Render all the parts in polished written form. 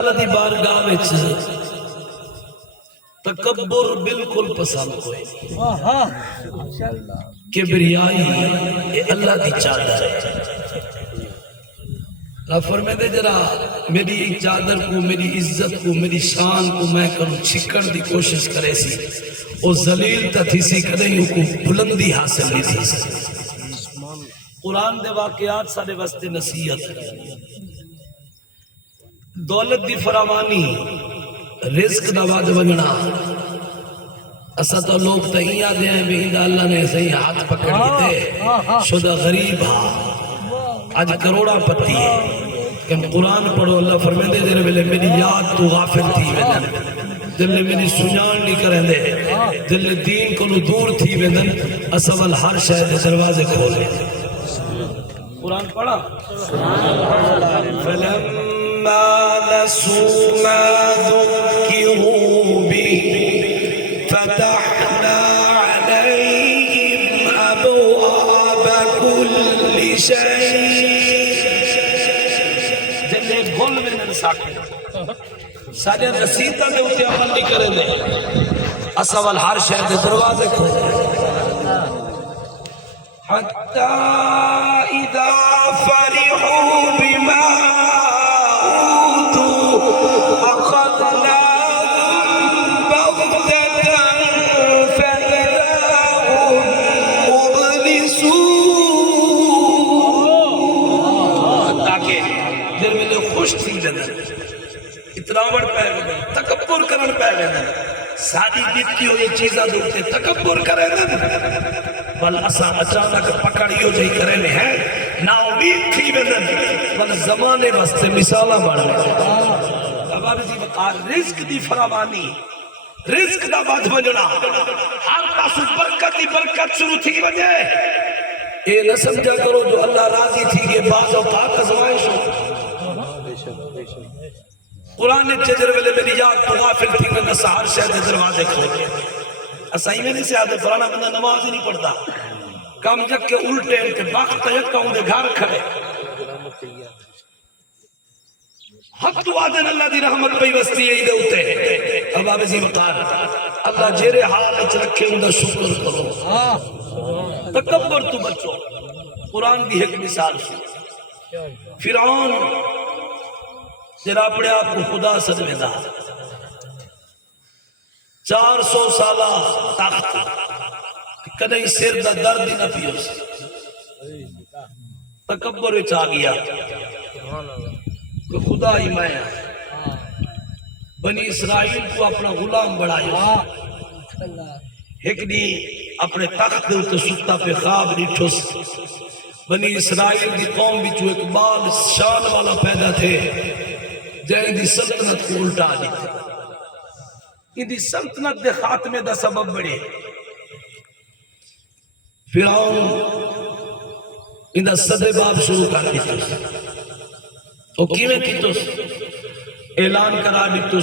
اللہ دی بارگاہ وچ تکبر بالکل پسند ہوئے، کبریائی اے اللہ دی چادر ہے۔ اللہ فرمائے جرا میری چادر کو، میری عزت کو، میری شان کو میں کروں چھکڑ دی کوشش کرے سی، او ذلیل تا تھی سی کدیں کو بلندی حاصل نہیں تھی سی۔ قرآن دے واقعات سارے واسطے نصیحت، دولت دی فراوانی، رزق دا وعد بننا، اسا تو لوگ تہیہ دے ہیں بھی اللہ نے صحیح ہاتھ پکڑ دیتے شدہ غریب ہاں آج کروڑا پتی ہے کہ قرآن پڑھو اللہ فرمیدے جنہے ملے میری یاد تو غافل تھی ویدن دل نے میری سنیان نہیں کریں دے دل نے دین کو دور تھی ویدن اسول ہر شہد دروازے کھولے قرآن پڑھا فَلَمَّا نَسُوا مَا ذُكِّرُوا بِهِ فَتَحْنَا عَلَيْهِمْ أَبْوَابَ كُلِّ شَيْءٍ جنہیں گھول میں نرساکے سارے رسیدہ میں ہوتے عمل نہیں کریں دے اسول ہر شہد دروازے کھولے حَتَّى إِذَا فَرِحُوا بِمَا أُوتُوا أَخَذْنَاهُمْ بَغْتَةً فَإِذَا هُمْ مُبْلِسُونَ تاکہ دل میں خوش تھی لینا اتراوڑ پہ لینا تکبر کرن پہ لینا سادی دیتی ہوئی چیزہ دوتے تکبر کرے لینا بل اسا اچانک پکڑیو جائی کرنے ہیں نا امید تھی ویدن بل زمانے واسطے مثالہ بڑھنے اب آرزی وقار رزق دی فراوانی رزق دا بات بجنا ہر پاسو برکت دی برکت شروع تھی وجہ اے نہ سمجھا کرو جو اللہ راضی تھی کہ بعض اوقات ازمائش ہو قرآن نے چجر ویلے میری یاد تو غافل تھی کہ نسہار شہد دروازے کھولے اسائی میں نہیں سے آدھے فلانا بندہ نماز ہی نہیں پڑھتا کم جگ کے الٹے کے وقت یکا ہوں دے گھر کھڑے حق تو آدھن اللہ دی رحمت پہ وستی ہے دے ہوتے اب آپ اسی وقار اللہ جیرے حال اچھ رکھے ہوں دا شکر کرو تکبر تو بچو قرآن دی ایک مثال سو فرعون جرا اپنے آپ کو خدا سجمے دا 400 سالہ تخت کدھیں سر دا درد ہی نہ پیو سے تکبر وچ آ گیا کہ خدا ہی میں بنی اسرائیل کو اپنا غلام بڑھایا ایک دی اپنے تخت دے تے ستا پہ خواب ڈٹھو بنی اسرائیل دی قوم بچو ایک بال شان والا پیدا تھے جائیں دی سلطنت کو الٹا دی تھے دی سلطنت دے خاتمے دا سبب بڑے فرعون اندہ صدر باب شروع کر دیتو او کیویں کیتو اعلان کرا دیتو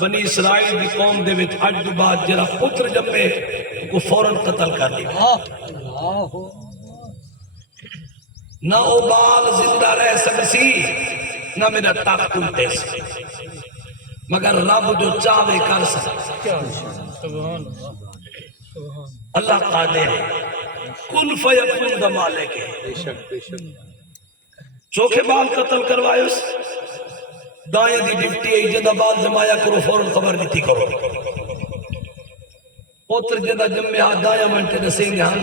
بنی اسرائیل دی قوم دے وچ اج دو بعد جرا پتر جمے کو فوراں قتل کر دیتو نہ او بال زندہ رہ سکسی نہ میرا تخت الٹے سے مگر رب جو چاہے کر سکتا اللہ قادر ہے کن فیکون دا مالک ہے چوکھے بال قتل کروائے اس دائیں دی ڈپٹی ہے جدہ بال جمایا کرو فوراں خبر دیتی کرو پوتر جدہ جمعہ ہاتھ دائیں منٹے نسیں گے ہاں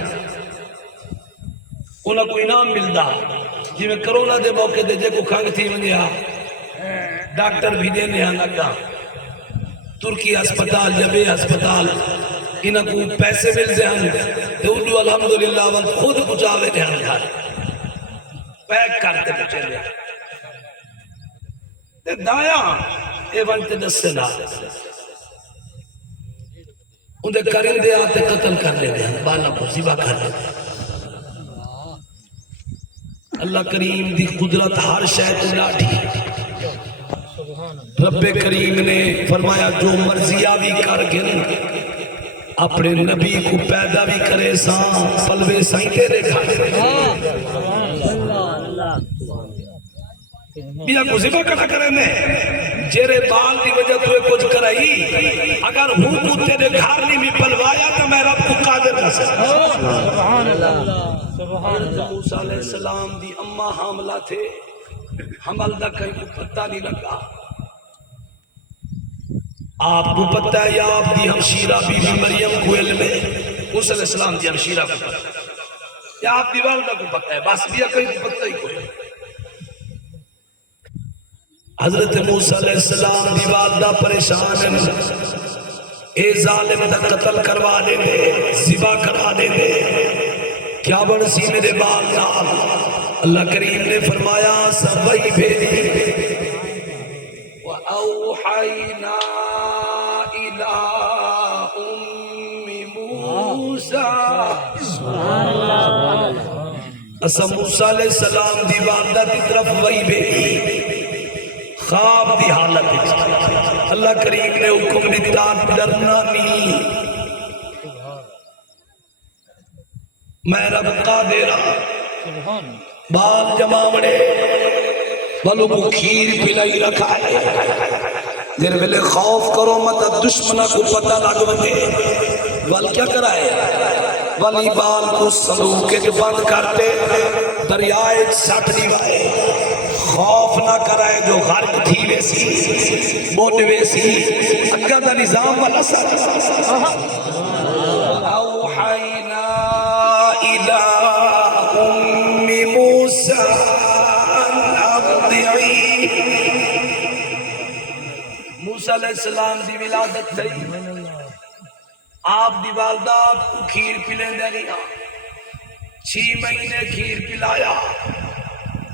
انہاں کو انعام ملدا جی میں کرونا دے موقع دے جے کو کھانگ تھی منیا ڈاکٹر بھی دینے ہاں لگا ترکی ہسپتال جبے ہسپتال انہاں کو پیسے مل دے ہاں دولو الحمدللہ وقت خود پچاوے دے ہاں گھر پیک کرتے پچھے لے دایا اے ونتے دس سے نا اندھے کرندے آتے قتل کر لے دے بالا کو زبا کر لے دے اللہ کریم دی قدرت ہر شاید لاٹھی رب کریم نے فرمایا جو مرضی آوی کر گن اپنے نبی کو پیدا بھی کرے ساں پلوے سائیں تیرے کھانے بیا کو زبا کٹا کرنے جیرے بال دی وجہ تو کچھ کرائی اگر ہوں کو تیرے گھر نہیں بھی پلوایا تو میں رب کو قادر نہ سکتا. حضرت موسیٰ علیہ السلام دی اماں حاملہ تھے, حمل دا کہیں کو پتہ نہیں لگا. آپ کو پتہ ہے یا آپ دی ہمشیرہ بی بی مریم کو علم ہے, موسیٰ علیہ السلام دی ہمشیرہ کو پتہ ہے یا آپ دی والدہ کو پتہ ہے, بس بھی کہیں کو پتہ ہی کوئی. حضرت موسیٰ علیہ السلام دی والدہ پریشان ہیں, اے ظالم دا قتل کروا دے دے, ذبح کروا دے دے, کیا بڑسی میرے بال نال. اللہ کریم نے فرمایا سبئی بھیجی وَأَوْحَيْنَا إِلَىٰ أُمِّ مُوسَىٰ. اسا موسیٰ علیہ السلام دی والدہ کی طرف وہی بھیجی خواب دی حالت ہے. اللہ کریم نے حکم دیتا ڈرنا نہیں, میں رب قادر بال جماوڑے والوں کو کھیر پلائی رکھا ہے. جن ویلے خوف کرو مت دشمنہ کو پتہ لگ بندے وال کیا کرائے, والی بال کو صندوق کے بند کرتے دریائے سٹ دیوائے, خوف نہ کرائے جو غرق تھی ویسی موٹ ویسی اگہ دا نظام والا ساتھ. اوحینا الى ام موسیٰ ان ارضعی. موسیٰ علیہ السلام دی ولادت تھی, آپ دی والدہ آپ کو کھیر پلیں دے گیا. 6 مہینے کھیر پلایا.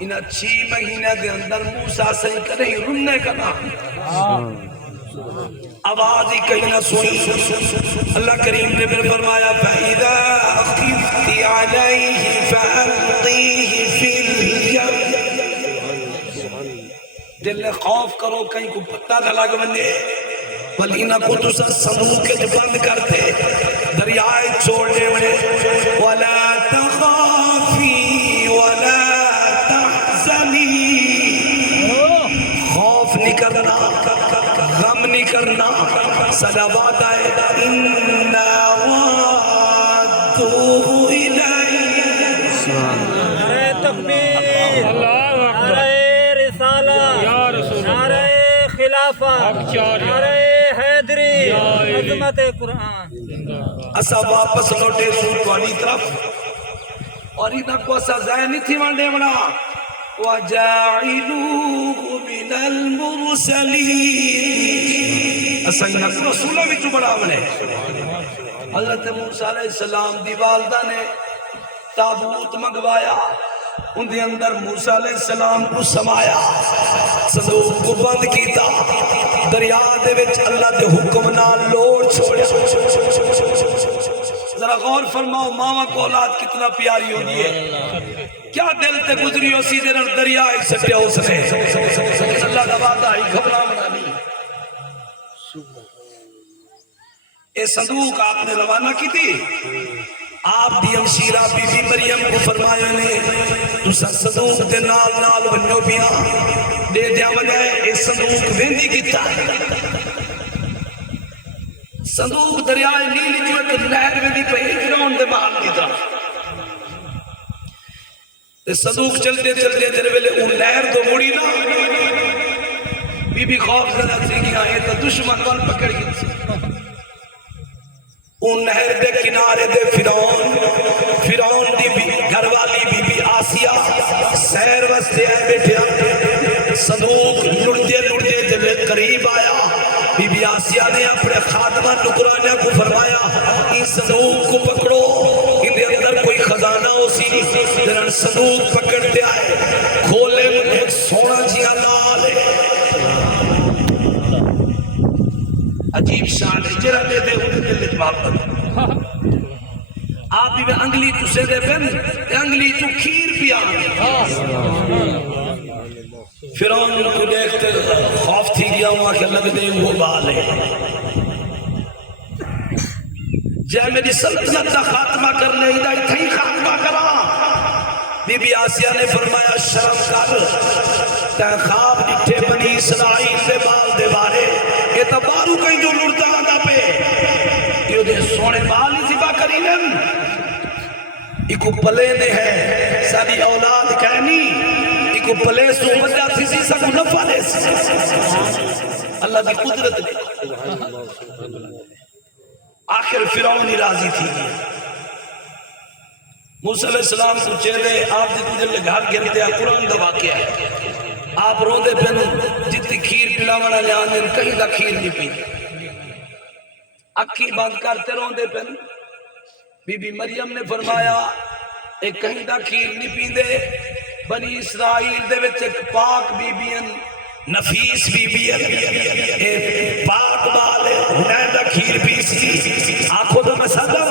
انہا 6 مہینے دے اندر موسیٰ سے کہیں رننے کا نام آواز ہی کہیں نہ سنی. اللہ کریم نے پھر فرمایا فَإِذَا خِفْتِ عَلَيْهِ فَأَلْقِيهِ فِي الْيَمِّ. دل نے خوف کرو کہیں کو پتہ نہ لگ بندے ولینا کو تو صندوق کے بند کرتے دریائے چھوڑنے میں. وَلَا تَخَافِي وَلَا تَحْزَنِي. خوف نہیں کرنا, غم نہیں کرنا, صلوات آئے اِنَّا وَعَدُّهُ إِلَيْهِ. نعرہ تکبیر, نعرہ رسالہ, نعرہ خلافت, نعرہ حیدری, عظمت قرآن. اسا واپس لوٹے سوٹوانی طرف اور انہاں کو اسا ضائع نہیں تھی وانڈے بنا. وَجَاعِلُوهُ مِنَ الْمُرْسَلِينَ. اسا انہاں کو رسولہ بھی جو بڑا بنے. حضرت موسیٰ علیہ السلام دی والدہ نے تابوت منگوایا, ان دے اندر موسیٰ علیہ السلام کو سمایا, صندوق کو بند کیتا, دریا دے وچ اللہ دے حکم نال لوڑ چھوڑیا. ذرا غور فرماؤ ماما کو اولاد کتنا پیاری ہوتی ہے, کیا دل تے گزری ہو سیدھے نال دریا ہی سٹیا اس نے. اللہ دا وعدہ ہی گھبرا منانی. اے صندوق آپ نے روانہ کی تھی, آپ دی ہمشیرہ بی بی مریم کو فرمایا نے تو صندوق دے نال نال ونجو بیاں دے دیا وجہ اے صندوق ویندی کیتا. صندوق دریائے نیلی جو ایک لہر ویندی پہی فرعون دے محل کی طرف. صندوق چلتے چلتے جن ویلے اون لہر تو مڑی نا, بی بی خوف زدہ تھی کہ آئے تو دشمن وال پکڑ گئی تھی. ان نہر دے کنارے دے فرعون دی گھر والی بی بی آسیہ سیر وستے آئے بیٹھے. صندوق لڑتے لڑتے جب قریب آیا, بی بی آسیہ نے اپنے خاتمہ نکرانیہ کو فرمایا اس صندوق کو پکڑو, ان دے اندر کوئی خزانہ ہو سی. جنہاں صندوق پکڑتے آئے, کھولے ایک سونا جیا لال ہے, عجیب شان ہے, جرہ دے دے ہوتے دل جواب کرو. آپ بھی انگلی تو سے دے بن, انگلی تو کھیر پیا. فرعون کو دیکھتے خوف تھی گیا ہوا کہ لگ دے وہ بال ہے, جائے میری سلطنت کا خاتمہ کرنے ادھائی تھی خاتمہ کرا. بی بی آسیہ نے فرمایا شرم کر, تے خواب ڈٹھے بنی اسرائیل دے بال فرمائن ایکو پلے نے ہے ساری اولاد کہنی ایکو پلے سو بجا تھی سی سب نفع دے سی اللہ کی قدرت نے آخر فرعون راضی تھی موسیٰ علیہ السلام کو چہرے آپ دی تجھے گھر گرتے ہیں قرآن دا واقعہ ہے آپ رو دے پہنو جتنی کھیر پلاونا لے آنے کہیں دا کھیر نہیں پی اکھی بند کرتے رو دے پہنو بی بی مریم نے فرمایا ایک کہیں دا کھیر نہیں پی دے بنی اسرائیل دے وچ ایک پاک بی بی نفیس بی بی ایک پاک بالے ہنین دا کھیر پی سی آنکھوں تو میں سادہ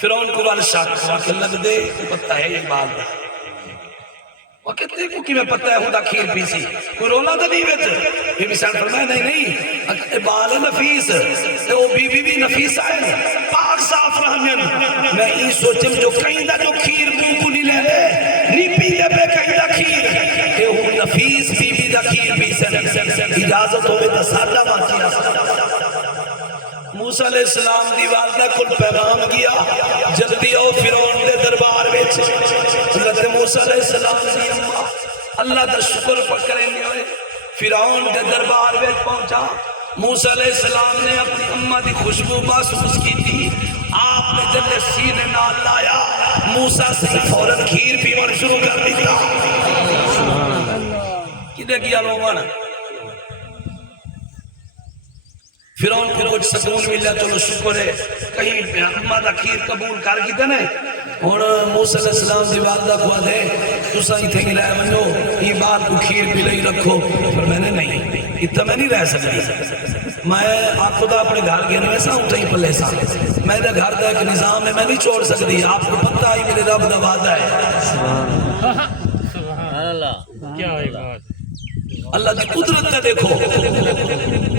فرعون کو والا شاک واقع لگ دے پتہ ہے یہ بات ہے وہ کہتے کو کہ میں پتہ ہے خدا کھیر پی سی کوئی رولا تو نہیں ویچ بی بی سان فرمائے نہیں بال نفیس وہ بی بی بھی نفیس آئے پاک صاف رحمین میں یہ سوچم جو کہیں دا جو کھیر کو نہیں لے لے نہیں پی دے بے کہیں دا کھیر کہ وہ نفیس بی بی دا کھیر پی سے اجازت ہوئے تا سادہ باقی موسیٰ علیہ السلام دی والدہ کل پیغام کیا جلدی او فرعون دے دربار وچ حضرت موسیٰ علیہ السلام دی اماں اللہ دا شکر پکریں ہوئے فرعون دے دربار وچ پہنچا موسیٰ علیہ السلام نے اپنی اماں دی خوشبو محسوس کی تھی آپ نے جلد سینے نال لایا موسیٰ سے فوراً کھیر پیون شروع کر دیتا کدھے کیا لوگانا فرعون کو کچھ سکون ملا چلو شکر ہے کہیں اماں دا کھیر قبول کر کی دنے اور موسیٰ علیہ السلام دی والدہ کو دے تو سائی تھے گی لائے منو یہ بات کو کھیر پی لئی رکھو پر میں نے نہیں اتنا میں نہیں رہ سکتی میں آپ خدا اپنے گھر گئے ویسا اٹھا ہی پلے سا میں نے گھر دا ایک نظام ہے میں نہیں چھوڑ سکتی آپ کو پتہ ہی میرے رب دا وعدہ ہے سبحان اللہ کیا ہے بات اللہ کی قدرت نے دیکھو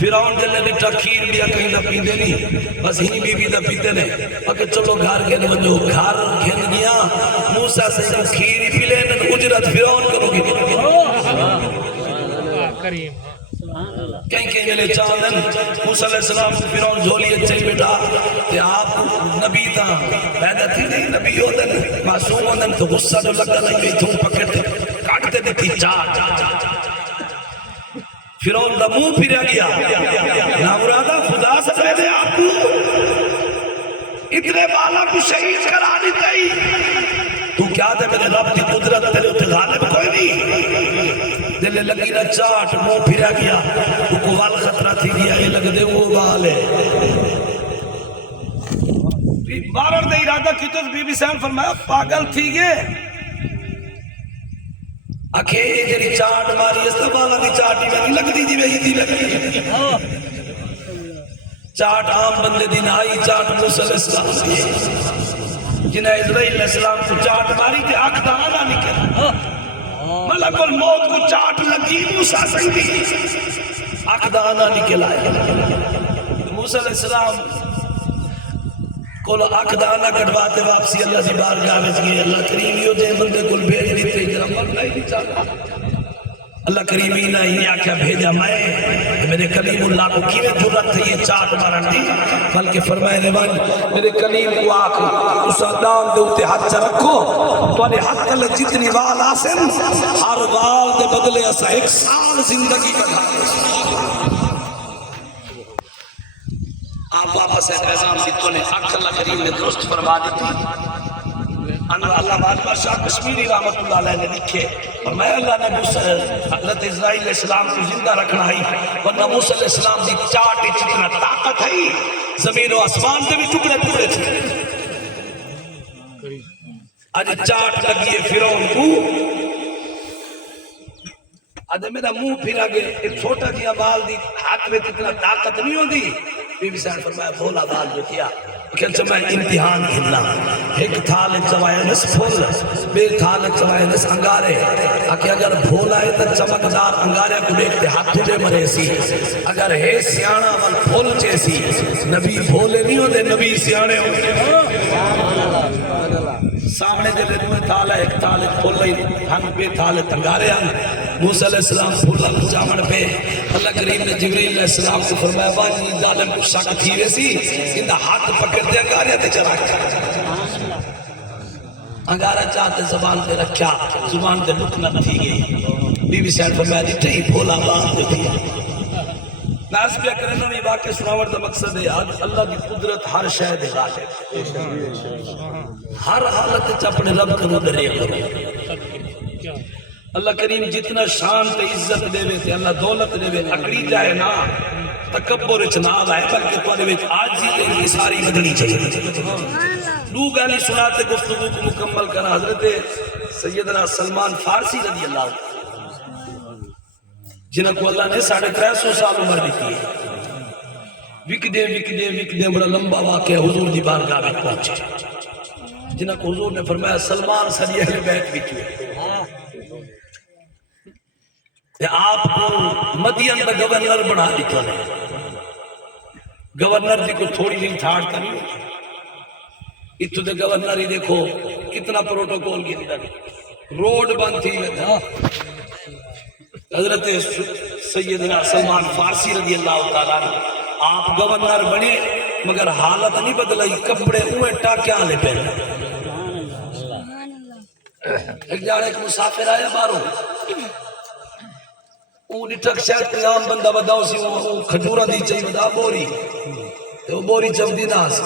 فرعون جلے بیٹا کھیر بیا کہیں نہ پیندے نہیں بس ہی بی بی دا پیتے نے اکے چلو گھر گھن بنجو گھر گھن گیا موسیٰ سے کھیری پی لینے اجرت فرعون کرو گی کہیں کہیں جلے چاندن موسیٰ علیہ السلام فرعون جھولی اچھے بیٹا کہ آپ نبی تھا پیدا تھی نہیں نبی ہو دن معصوم ہو دن تو غصہ جو لگا نہیں بھی تھوں پکڑتے کاٹتے دیتی چاٹ فرعون دا منہ پھرا گیا نامرادہ خدا سے پہلے آپ کو اتنے بالا کو شہید کرا دیتا ہی تو کیا دے میرے رب کی قدرت تیرے اتنے غالب کوئی نہیں دلے لگی نہ چاٹ منہ پھرا گیا وہ کو وال خطرہ تھی گیا یہ لگ دے وہ وال ہے بارر دے ارادہ کی تو بی بی سین فرمایا پاگل تھی گئے اکھے جری چاٹ ماری اس بالا دی چاٹی میں نہیں لگ دی جی وہی دی لگی چاٹ عام بندے دی نائی چاٹ موسیٰ علیہ السلام دی جنہیں اسرائیل علیہ السلام کو چاٹ ماری تھے آنکھ دانا نکل ملک الموت کو چاٹ لگی موسیٰ سنگ دی آنکھ دانا نکل آئے موسیٰ علیہ السلام کول آنکھ دانا کٹواتے واپسی اللہ دی بارگاہ میں گئے اللہ کریمی ہو جائے بندے کل بھیج دیتے جرا مرنا ہی نہیں چاہتا اللہ کریمی نہ ہی آکھا بھیجا میں میرے کلیم اللہ کو کیویں جرت ہے یہ چاٹ مارن دی بلکہ فرمائے دیوان میرے کلیم کو آکھ اس دام دے اوتے ہاتھ رکھو تو نے ہاتھ کل جتنی وال آسن ہر وال دے بدلے اسا ایک سال زندگی کٹا آپ واپس ہے پیغام دیتوں نے اکھ اللہ کریم نے درست فرما دیتی انہا اللہ معلومہ شاہ کشمیری رحمت اللہ علیہ نے لکھے اور میں اللہ نے حضرت اسرائیل علیہ السلام کو زندہ رکھنا ہی ورنہ موسیٰ علیہ السلام دی چاٹ جتنا طاقت ہے زمین و آسمان دے بھی ٹکڑے ٹکڑے تھے آج چاٹ لگی ہے فرعون کو آج میرا منہ پھرا گئے ایک چھوٹا جیا بال دی ہاتھ میں اتنا طاقت نہیں ہو دی بی بی سین فرمایا بھولا بال جو کیا کہ میں امتحان کھلنا ایک تھال چوائے نس پھول بے تھال چوائے نس انگارے کہ اگر بھولا ہے تو چمکدار انگارے کو دیکھتے ہاتھوں دے مرے سی اگر ہے سیانا من پھول چیسی نبی بھولے نہیں ہوتے نبی سیانے ہوتے سامنے جلے دوئے تھالے ایک تھالے کھولے ہن پہ تھالے تنگارے ہن موسیٰ علیہ السلام پھولا جامن پہ اللہ کریم نے جبریل علیہ السلام کو فرمایا بانی ظالم کو شک تھی ویسی اندہ ہاتھ پکڑ دیا گاریا تے چرا کر انگارہ چاہتے زبان تے رکھیا زبان تے لکنت تھی گئی بی بی سیڈ فرمایا دی ٹھئی بھولا بات دے دیا ناس پہ کرنا بھی واقع سناور دا مقصد ہے اللہ کی قدرت ہر شاید غالب ہر حالت اپنے رب کو ڈرے کرو اللہ کریم جتنا شان تے عزت دے وے تے اللہ دولت دے وے اکڑی جائے نا تکبر وچ نہ آئے بلکہ تواڈے وچ عاجزی تے انکساری ودنی چاہیے دو گالی سناتے گفتگو کو مکمل کرا حضرت سیدنا سلمان فارسی رضی اللہ عنہ جنہاں کو اللہ نے 350 سال عمر دیتی ہے وکدے بڑا لمبا واقعہ حضور دی بارگاہ میں پہنچے جنہاں کو حضور نے فرمایا سلمان سری اہل بیت بھی کیے آپ کو مدین دا گورنر بنا دیتا ہے گورنر دی کو تھوڑی نہیں تھاڑ کرنی اتو دے گورنر ہی دیکھو کتنا پروٹوکول کی اندر روڈ بند تھی حضرت سیدنا سلمان فارسی رضی اللہ تعالیٰ آپ گورنر بنے مگر حالت نہیں بدلائی کپڑے اوے ٹاکیاں لے پہنے ایک جاڑے ایک مسافر آیا باروں وہ نٹک شاید قیام بندہ بداؤ سی وہ کھجورہ دی چاہی بدا بوری وہ بوری چوک دی ناس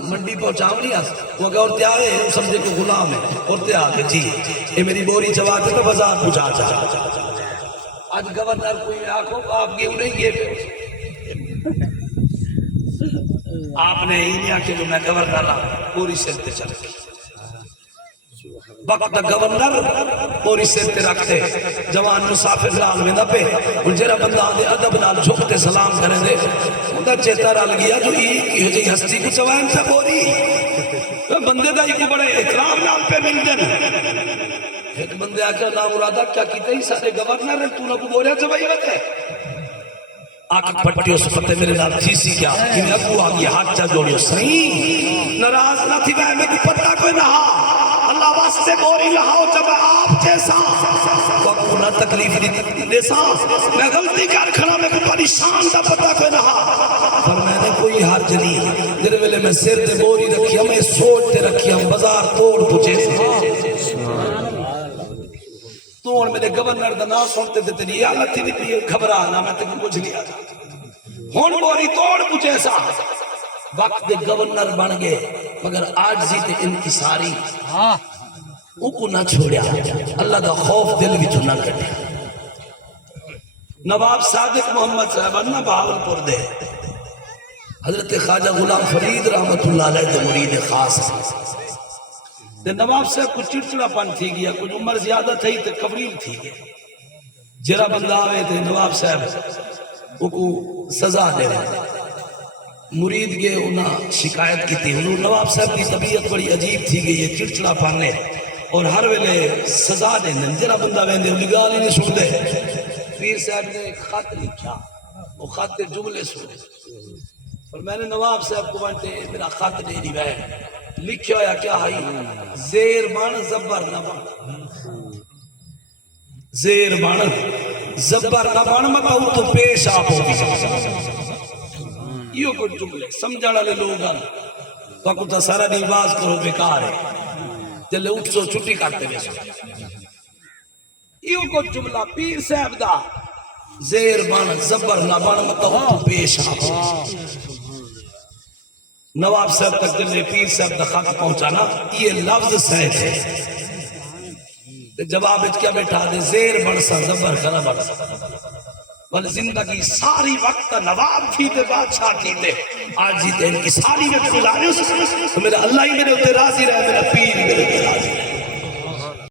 منڈی پہنچاؤ نہیں آس وہ اگر عورتیں آئے ہیں سمجھے کو غلام ہے عورتیں آگے جی یہ میری بوری چواتے تو بازار پہنچا چاہا آج گورنر کوئی آنکھوں آپ گئے نہیں گئے آپ نے ہی نہیں آنکھیں جو میں گورنر پوری سلتے چلے وقت گورنر پوری سلتے رکھتے جوان مسافر لال میں پہ اور جرہ بندہ آدھے ادب نال جھکتے سلام کریں دے ادھر چیتا رال گیا جو یہ جی ہستی کو چوائن سے بوری بندے دا ہی کو بڑے احترام نال پہ مل دیں ایک بندے آکے نام مرادہ کیا کیتے ہی سارے گورنر ہیں تو نہ کو بوریا چبائی ہوتے آکے پٹی اس پتے میرے نال تھی سی کیا کہ میں ابو آگی ہاتھ چا جوڑی صحیح ناراض نہ تھی میں کو پتہ کوئی نہ اللہ واسطے بوری لہاؤ جب آپ جیسا وقت نہ تکلیف دے سا میں غلطی کر کھڑا میں کو پریشان دا پتہ کوئی نہ پر میں نے کوئی حرج نہیں میرے ویلے میں سر تے بوری رکھی ہمیں سوچ تے رکھی ہم بازار توڑ پچے تو اور میرے گورنر دا نام سنتے تھے تیری حالت ہی نہیں پی گھبرانا میں تے کچھ نہیں آتا ہون بوری توڑ پچے سا وقت دے گورنر بن گئے مگر آج تے انکساری او کو نہ چھوڑیا اللہ دا خوف دل بھی تو نہ کٹے نواب صادق محمد صاحب نہ بہاولپور دے حضرت خواجہ غلام فرید رحمت اللہ علیہ دے مرید خاص تے نواب صاحب کو چڑچڑا پن تھی گیا کچھ عمر زیادہ تھی تے قبریل تھی گیا جرا بندہ آوے تے نواب صاحب او کو سزا دے رہے مرید گئے انہاں شکایت کی تھی حضور نواب صاحب کی طبیعت بڑی عجیب تھی گئی یہ چڑچڑا پانے اور ہر ویلے سزا دینے جرا بندہ ویندے لگال ہی نہیں سن دے پیر صاحب نے ایک خط لکھا وہ خط جملے سنے اور میں نے نواب صاحب کو بانتے میرا خط دے دی بہن لکھیا یا کیا ہے زیر بان زبر نہ بان زیر بان زبر نہ بان مطلب تو پیش آپ ہوگی یہ کوئی جملے سمجھانا لے لوگ وقت سارا نواز کرو بیکار ہے جلے اٹھ سو چھٹی کرتے لے سو یہ کوئی جملہ پیر صاحب دا زیر بان زبر نہ بان مطلب تو پیش آپ نواب صاحب تک جلے پیر صاحب دا خط پہنچانا یہ لفظ صحیح ہے جواب اچھ کیا بیٹھا دے زیر بان سا زبر کھنا بان سا بل زندگی ساری وقت نواب تھی تے بادشاہ کی تے آج جیتے ان کی ساری وقت ملانے تو میرا اللہ ہی میرے اتنے راضی رہے میرا پیر ہی میرے اتنے راضی رہے